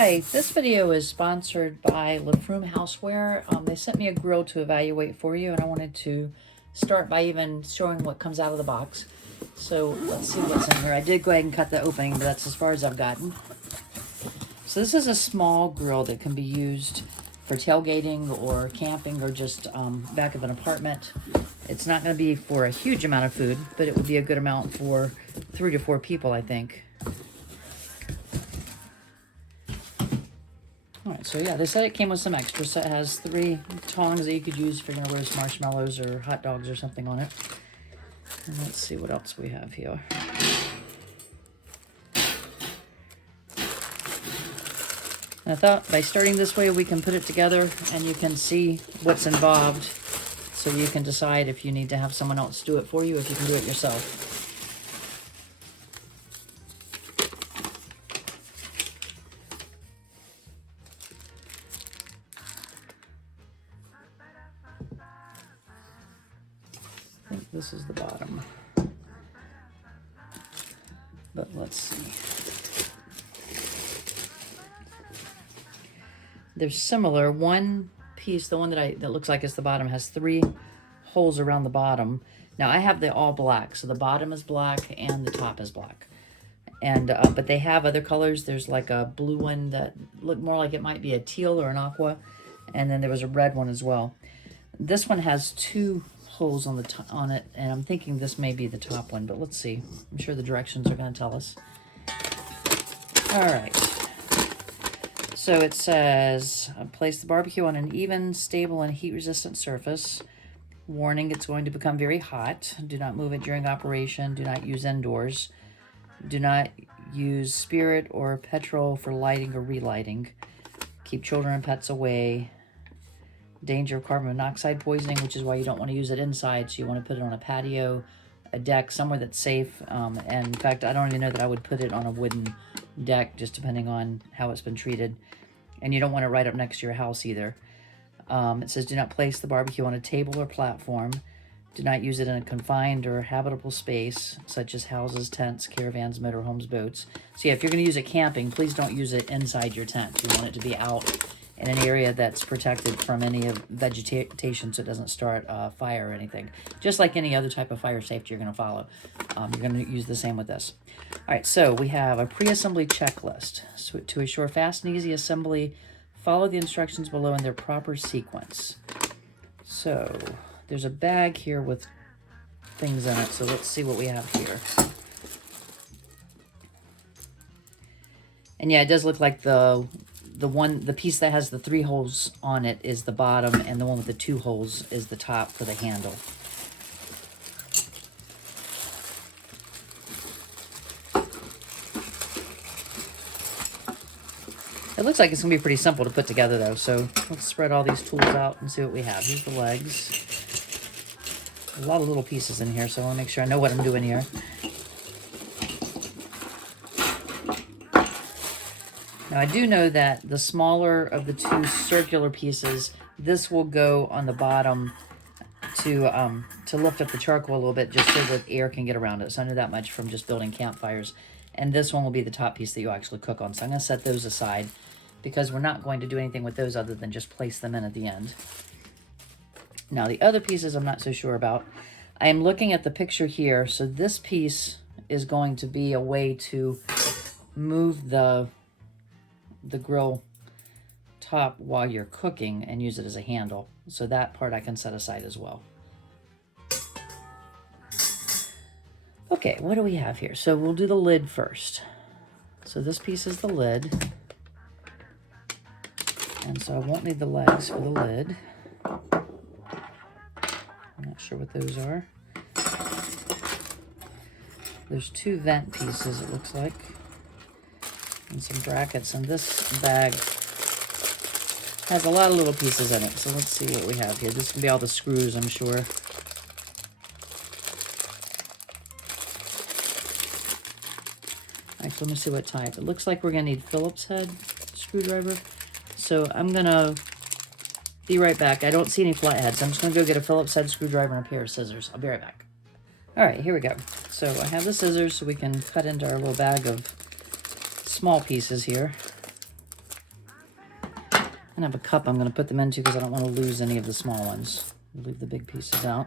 Hi, this video is sponsored by LeFroom Houseware. They sent me a grill to evaluate for you, and I wanted to start by even showing what comes out of the box. So let's see what's in here. I did go ahead and cut the opening, but that's as far as I've gotten. So this is a small grill that can be used for tailgating or camping or just back of an apartment. It's not going to be for a huge amount of food, but it would be a good amount for 3 to 4 people, I think. Alright, so yeah, they said it came with some extras. So it has 3 tongs that you could use if you're going to roast marshmallows or hot dogs or something on it. And let's see what else we have here. And I thought by starting this way we can put it together and you can see what's involved, so you can decide if you need to have someone else do it for you, if you can do it yourself. I think this is the bottom, but let's see. They're similar. One piece, the one that looks like it's the bottom, has 3 holes around the bottom. Now I have the all black, so the bottom is black and the top is black. And but they have other colors. There's like a blue one that looked more like it might be a teal or an aqua, and then there was a red one as well. This one has 2 holes on it, and I'm thinking this may be the top one, but let's see. I'm sure the directions are going to tell us. All right. So it says, place the barbecue on an even, stable, and heat-resistant surface. Warning, it's going to become very hot. Do not move it during operation. Do not use indoors. Do not use spirit or petrol for lighting or relighting. Keep children and pets away. Danger of carbon monoxide poisoning, which is why you don't want to use it inside. So you want to put it on a patio, a deck, somewhere that's safe. And in fact, I don't even know that I would put it on a wooden deck, just depending on how it's been treated. And you don't want it right up next to your house either. It says do not place the barbecue on a table or platform. Do not use it in a confined or habitable space, such as houses, tents, caravans, motorhomes, boats. So yeah, if you're going to use it camping, please don't use it inside your tent. You want it to be out in an area that's protected from any vegetation, so it doesn't start a fire or anything. Just like any other type of fire safety you're going to follow. You're going to use the same with this. All right, so we have a pre-assembly checklist. So to assure fast and easy assembly, follow the instructions below in their proper sequence. So there's a bag here with things in it, so let's see what we have here. And yeah, it does look like the piece that has the 3 holes on it is the bottom, and the one with the 2 holes is the top for the handle. It looks like it's going to be pretty simple to put together, though, so let's spread all these tools out and see what we have. Here's the legs. A lot of little pieces in here, so I want to make sure I know what I'm doing here. Now, I do know that the smaller of the 2 circular pieces, this will go on the bottom to lift up the charcoal a little bit, just so that air can get around it. So I know that much from just building campfires. And this one will be the top piece that you actually cook on. So I'm going to set those aside, because we're not going to do anything with those other than just place them in at the end. Now, the other pieces I'm not so sure about. I am looking at the picture here. So this piece is going to be a way to move the grill top while you're cooking and use it as a handle. So that part I can set aside as well. Okay, what do we have here? So we'll do the lid first. So this piece is the lid. And so I won't need the legs for the lid. I'm not sure what those are. There's 2 vent pieces, it looks like. And some brackets, and this bag has a lot of little pieces in it. So let's see what we have here. This can be all the screws, I'm sure. Actually, let me see what type. It looks like we're going to need Phillips head screwdriver. So I'm going to be right back. I don't see any flatheads. I'm just going to go get a Phillips head screwdriver and a pair of scissors. I'll be right back. All right, here we go. So I have the scissors so we can cut into our little bag of small pieces here. I have a cup I'm going to put them into because I don't want to lose any of the small ones. We'll leave the big pieces out.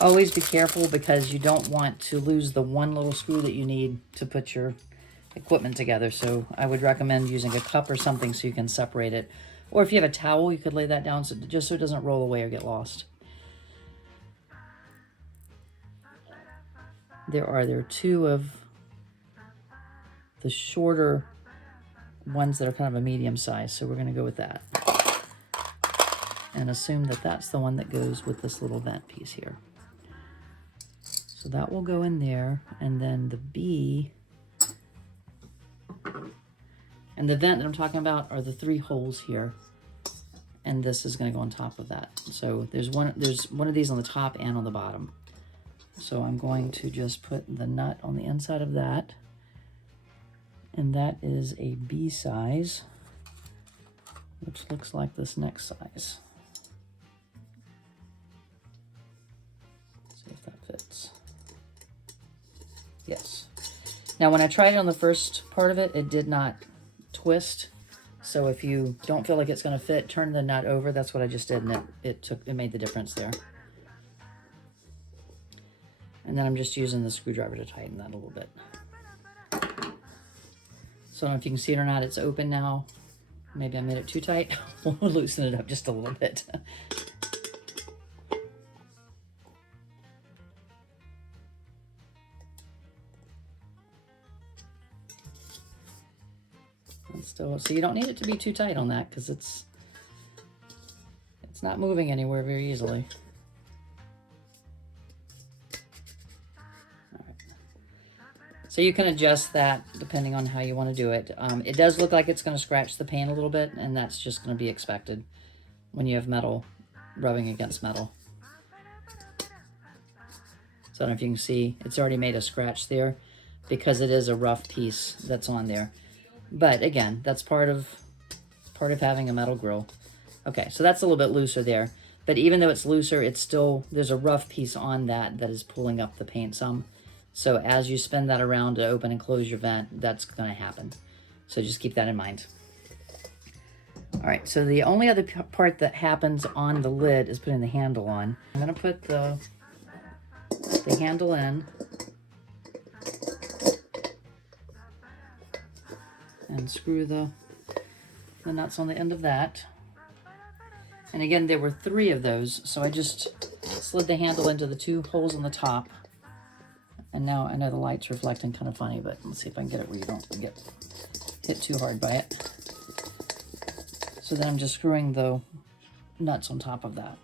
Always be careful because you don't want to lose the one little screw that you need to put your equipment together. So I would recommend using a cup or something so you can separate it. Or if you have a towel, you could lay that down just so it doesn't roll away or get lost. There are two of the shorter ones that are kind of a medium size, so we're going to go with that. And assume that that's the one that goes with this little vent piece here. So that will go in there, and then the B, and the vent that I'm talking about are the 3 holes here, and this is going to go on top of that. So there's one of these on the top and on the bottom. So I'm going to just put the nut on the inside of that, and that is a B size, which looks like this next size. Let's see if that fits. Yes. Now when I tried it on the first part of it, it did not twist. So if you don't feel like it's going to fit, turn the nut over. That's what I just did, and it made the difference there. And then I'm just using the screwdriver to tighten that a little bit. So I don't know if you can see it or not. It's open now. Maybe I made it too tight. We'll loosen it up just a little bit. And still, so you don't need it to be too tight on that because it's not moving anywhere very easily. So you can adjust that depending on how you want to do it. It does look like it's going to scratch the paint a little bit, and that's just going to be expected when you have metal rubbing against metal. So I don't know if you can see, it's already made a scratch there because it is a rough piece that's on there. But again, that's part of having a metal grill. Okay, so that's a little bit looser there. But even though it's looser, it's still, there's a rough piece on that is pulling up the paint some. So as you spin that around to open and close your vent, that's going to happen. So just keep that in mind. All right, so the only other part that happens on the lid is putting the handle on. I'm going to put the handle in. And screw the nuts on the end of that. And again, there were 3 of those, so I just slid the handle into the 2 holes on the top. And now I know the light's reflecting kind of funny, but let's see if I can get it where you don't get hit too hard by it. So then I'm just screwing the nuts on top of that.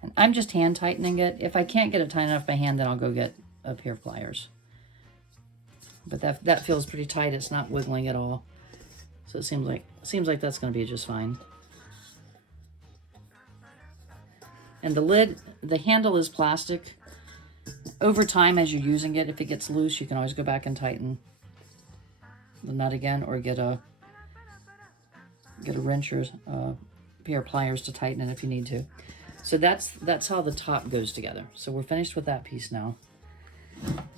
And I'm just hand tightening it. If I can't get it tight enough by hand, then I'll go get a pair of pliers. But that feels pretty tight. It's not wiggling at all. So it seems like that's going to be just fine. And the lid, the handle is plastic. Over time, as you're using it, if it gets loose, you can always go back and tighten the nut again, or get a wrench or a pair of pliers to tighten it if you need to. So that's how the top goes together. So we're finished with that piece now.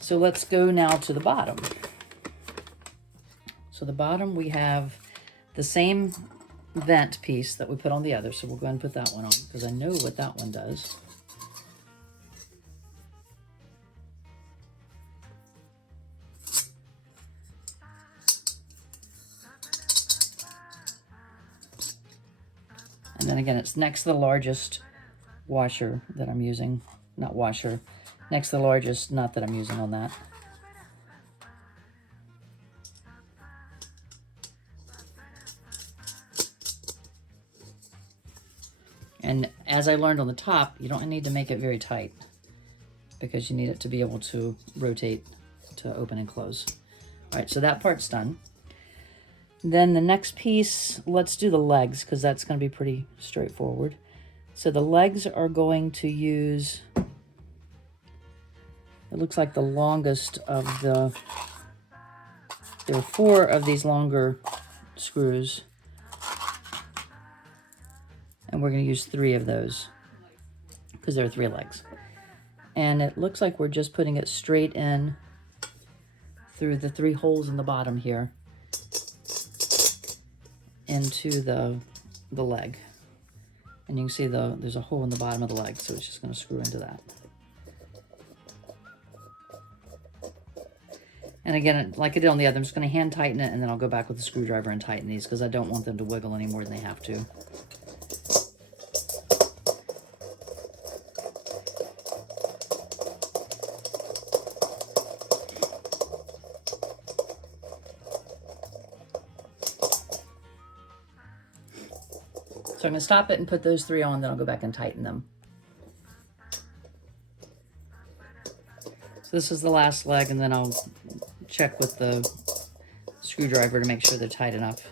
So let's go now to the bottom. So the bottom, we have the same vent piece that we put on the other. So we'll go ahead and put that one on because I know what that one does. And then again, it's next to the largest washer that I'm using. Not washer. Next to the largest nut that I'm using on that. And as I learned on the top, you don't need to make it very tight because you need it to be able to rotate to open and close. All right, so that part's done. Then the next piece, let's do the legs because that's going to be pretty straightforward. So the legs are going to use, it looks like the longest of the there are 4 of these longer screws, and we're going to use 3 of those because there are 3 legs. And it looks like we're just putting it straight in through the 3 holes in the bottom here into the leg. And you can see there's a hole in the bottom of the leg, so it's just going to screw into that. And again, like I did on the other, I'm just going to hand tighten it, and then I'll go back with the screwdriver and tighten these because I don't want them to wiggle any more than they have to. So I'm going to stop it and put those 3 on, then I'll go back and tighten them. So this is the last leg, and then I'll check with the screwdriver to make sure they're tight enough.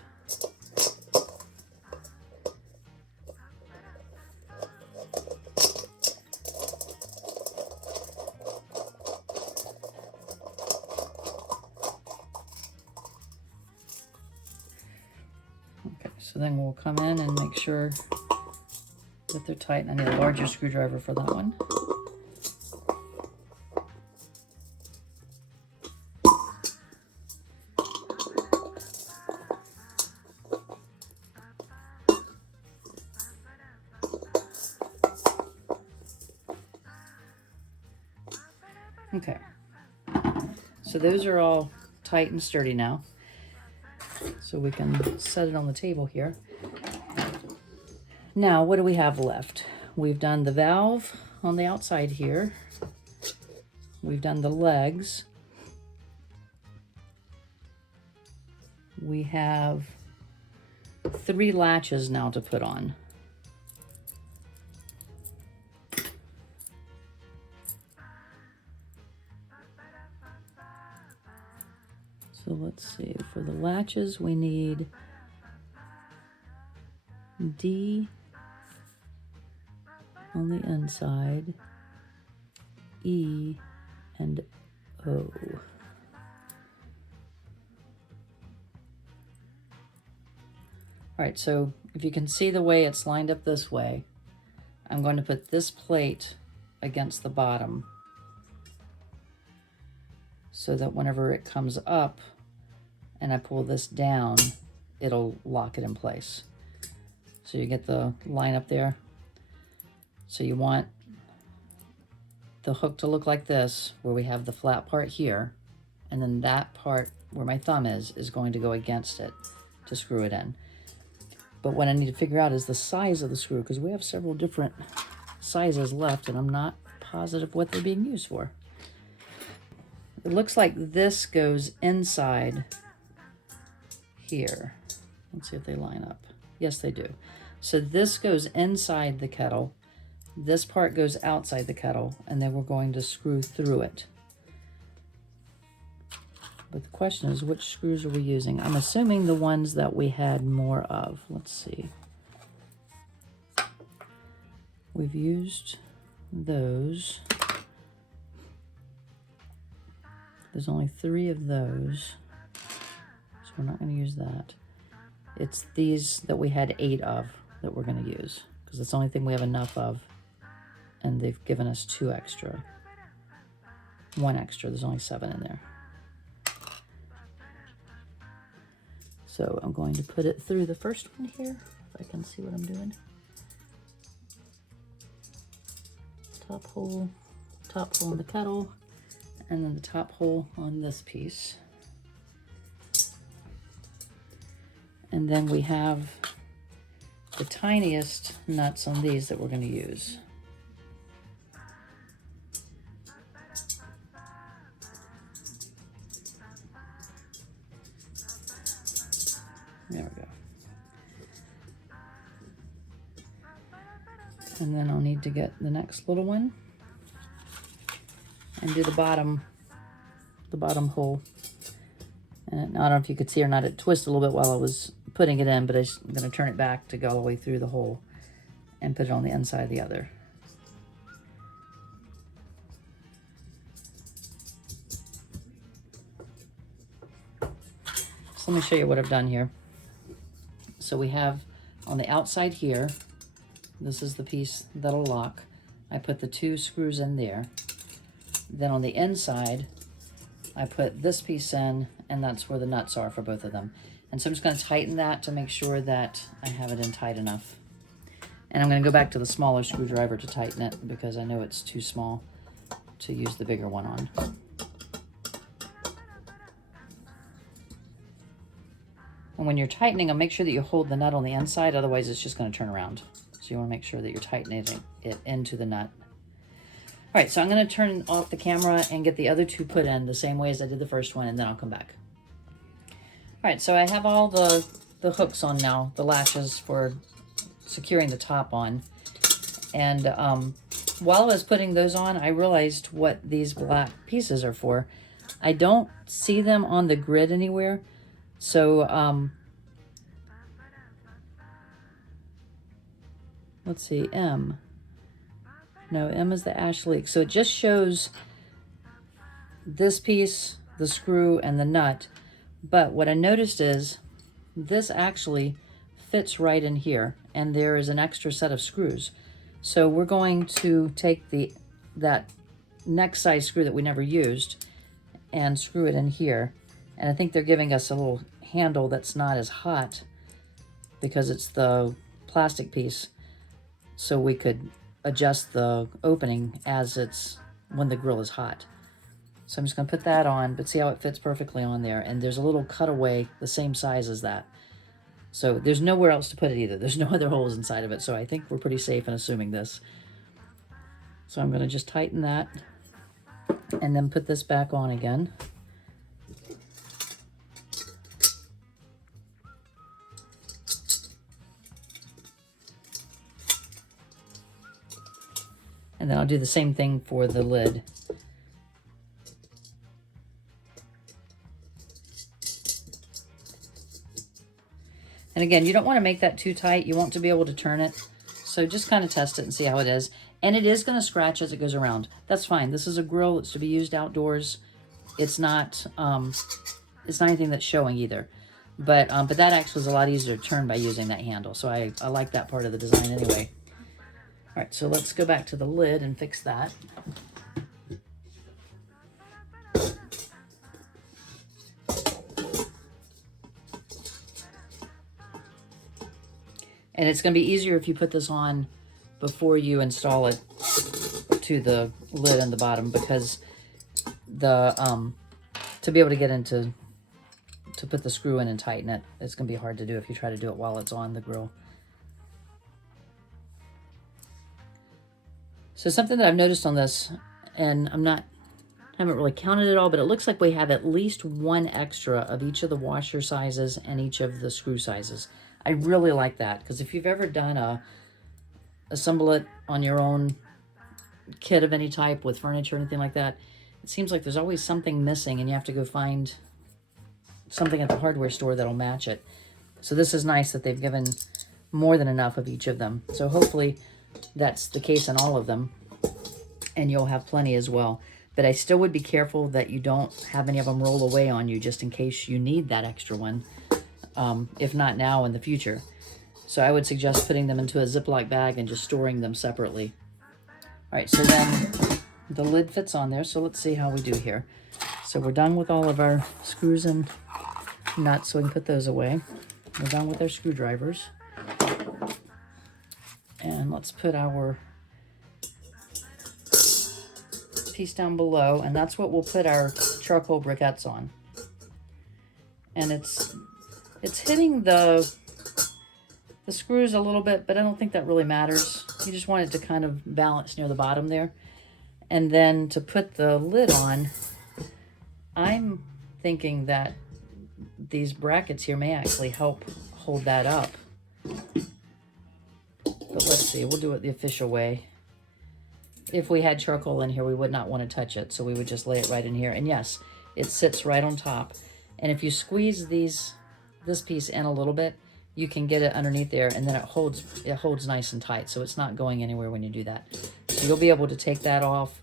Okay, so then we'll come in and make sure that they're tight. I need a larger screwdriver for that one. Okay, so those are all tight and sturdy now. So we can set it on the table here. Now, what do we have left? We've done the valve on the outside here. We've done the legs. We have 3 latches now to put on. So let's see, for the latches we need D on the inside, E, and O. All right, so if you can see the way it's lined up this way, I'm going to put this plate against the bottom so that whenever it comes up and I pull this down, it'll lock it in place. So you get the line up there. So you want the hook to look like this, where we have the flat part here, and then that part where my thumb is going to go against it to screw it in. But what I need to figure out is the size of the screw, because we have several different sizes left, and I'm not positive what they're being used for. It looks like this goes inside here. Let's see if they line up. Yes, they do. So this goes inside the kettle. This part goes outside the kettle, and then we're going to screw through it. But the question is, which screws are we using? I'm assuming the ones that we had more of. Let's see. We've used those. There's only 3 of those, so we're not going to use that. It's these that we had 8 of that we're going to use, because it's the only thing we have enough of, and they've given us 2 extra. 1 extra, there's only 7 in there. So I'm going to put it through the first one here, if I can see what I'm doing. Top hole in the kettle, and then the top hole on this piece. And then we have the tiniest nuts on these that we're going to use. There we go. And then I'll need to get the next little one and do the bottom hole. And I don't know if you could see or not, it twisted a little bit while I was putting it in, but I'm going to turn it back to go all the way through the hole and put it on the inside of the other. So let me show you what I've done here. So we have on the outside here, this is the piece that'll lock. I put the 2 screws in there. Then on the inside, I put this piece in, and that's where the nuts are for both of them. And so I'm just going to tighten that to make sure that I have it in tight enough. And I'm going to go back to the smaller screwdriver to tighten it because I know it's too small to use the bigger one on. And when you're tightening them, make sure that you hold the nut on the inside, otherwise it's just going to turn around. So you want to make sure that you're tightening it into the nut. All right, so I'm going to turn off the camera and get the other 2 put in the same way as I did the first one, and then I'll come back. All right, so I have all the hooks on now, the latches for securing the top on. And while I was putting those on, I realized what these black pieces are for. I don't see them on the grid anywhere. So let's see, M. No, M is the ash leak. So it just shows this piece, the screw, and the nut. But what I noticed is this actually fits right in here, and there is an extra set of screws. So we're going to take that next size screw that we never used and screw it in here. And I think they're giving us a little handle that's not as hot because it's the plastic piece, so we could adjust the opening as it's when the grill is hot. So I'm just going to put that on, but see how it fits perfectly on there. And there's a little cutaway the same size as that. So there's nowhere else to put it either. There's no other holes inside of it. So I think we're pretty safe in assuming this. So I'm going to just tighten that and then put this back on again. And then I'll do the same thing for the lid. And again, you don't want to make that too tight. You want to be able to turn it. So just kind of test it and see how it is. And it is going to scratch as it goes around. That's fine. This is a grill. It's to be used outdoors. It's not anything that's showing either. But that actually is a lot easier to turn by using that handle. So I like that part of the design anyway. All right, so let's go back to the lid and fix that. And it's going to be easier if you put this on before you install it to the lid and the bottom, because the to be able to get into to put the screw in and tighten it, it's going to be hard to do if you try to do it while it's on the grill. So something that I've noticed on this, and haven't really counted it all, but it looks like we have at least 1 extra of each of the washer sizes and each of the screw sizes. I really like that, because if you've ever done assemble it on your own kit of any type with furniture or anything like that, it seems like there's always something missing and you have to go find something at the hardware store that'll match it. So this is nice that they've given more than enough of each of them. So hopefully that's the case in all of them, and you'll have plenty as well. But I still would be careful that you don't have any of them roll away on you, just in case you need that extra one. If not now, in the future. So I would suggest putting them into a Ziploc bag and just storing them separately. All right, so then the lid fits on there. So let's see how we do here. So we're done with all of our screws and nuts, so we can put those away. We're done with our screwdrivers. And let's put our piece down below, and that's what we'll put our charcoal briquettes on. And it's hitting the screws a little bit, but I don't think that really matters. You just want it to kind of balance near the bottom there. And then to put the lid on, I'm thinking that these brackets here may actually help hold that up. But let's see, we'll do it the official way. If we had charcoal in here, we would not want to touch it, so we would just lay it right in here. And yes, it sits right on top. And if you squeeze this piece in a little bit, you can get it underneath there, and then it holds nice and tight, so it's not going anywhere when you do that. So you'll be able to take that off,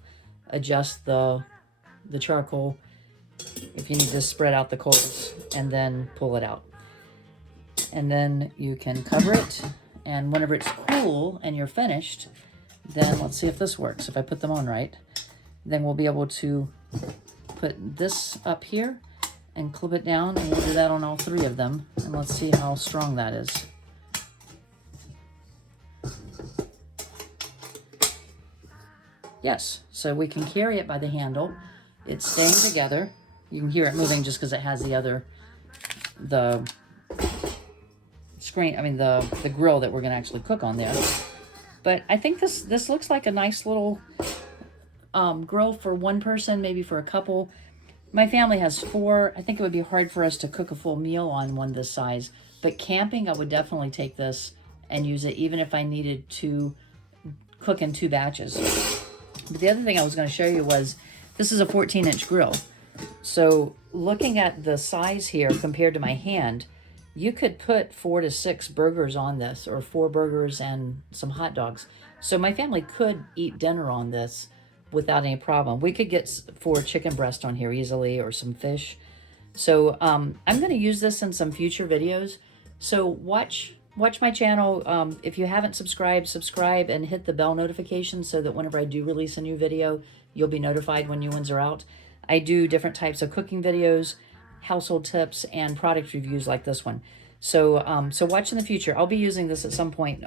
adjust the charcoal, if you need to spread out the coals, and then pull it out. And then you can cover it, and whenever it's cool and you're finished, then let's see if this works. If I put them on right, then we'll be able to put this up here and clip it down, and we'll do that on all 3 of them. And let's see how strong that is. Yes, so we can carry it by the handle. It's staying together. You can hear it moving just because it has the screen, I mean the grill that we're going to actually cook on there. But I think this looks like a nice little grill for one person, maybe for a couple. My family has 4. I think it would be hard for us to cook a full meal on one this size. But camping, I would definitely take this and use it, even if I needed to cook in 2 batches. But the other thing I was going to show you was, this is a 14-inch grill. So looking at the size here compared to my hand, you could put 4 to 6 burgers on this, or 4 burgers and some hot dogs. So my family could eat dinner on this without any problem. We could get 4 chicken breasts on here easily, or some fish. So I'm going to use this in some future videos. So watch my channel. If you haven't subscribed, subscribe and hit the bell notification so that whenever I do release a new video, you'll be notified when new ones are out. I do different types of cooking videos, household tips, and product reviews like this one. So so watch in the future. I'll be using this at some point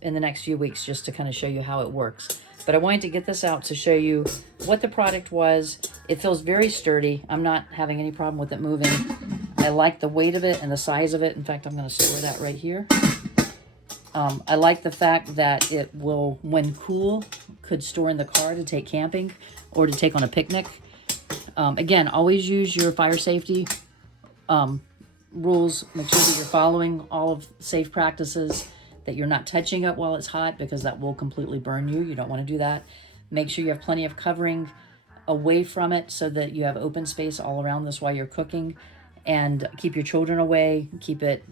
in the next few weeks, just to kind of show you how it works. But I wanted to get this out to show you what the product was. It feels very sturdy. I'm not having any problem with it moving. I like the weight of it and the size of it. In fact, I'm going to store that right here. I like the fact that it will, when cool, could store in the car to take camping or to take on a picnic. Again, always use your fire safety rules. Make sure that you're following all of safe practices, that you're not touching it while it's hot, because that will completely burn you. You don't want to do that. Make sure you have plenty of covering away from it so that you have open space all around this while you're cooking. And keep your children away. Keep it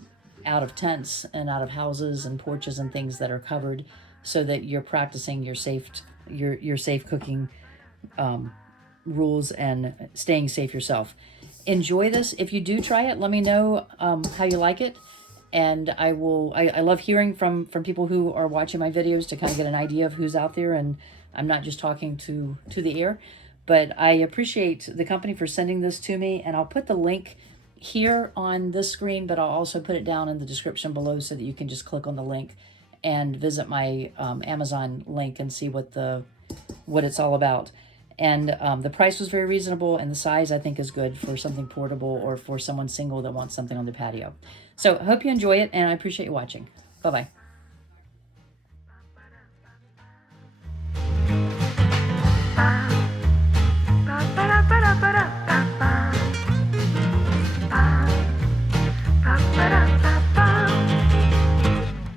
out of tents and out of houses and porches and things that are covered, so that you're practicing your safe cooking rules and staying safe yourself. Enjoy this. If you do try it, let me know how you like it. And I love hearing from people who are watching my videos, to kind of get an idea of who's out there, and I'm not just talking to the air. But I appreciate the company for sending this to me, and I'll put the link here on this screen, but I'll also put it down in the description below so that you can just click on the link and visit my Amazon link and see what it's all about. And the price was very reasonable, and the size I think is good for something portable, or for someone single that wants something on the patio. So I hope you enjoy it, and I appreciate you watching. Bye-bye.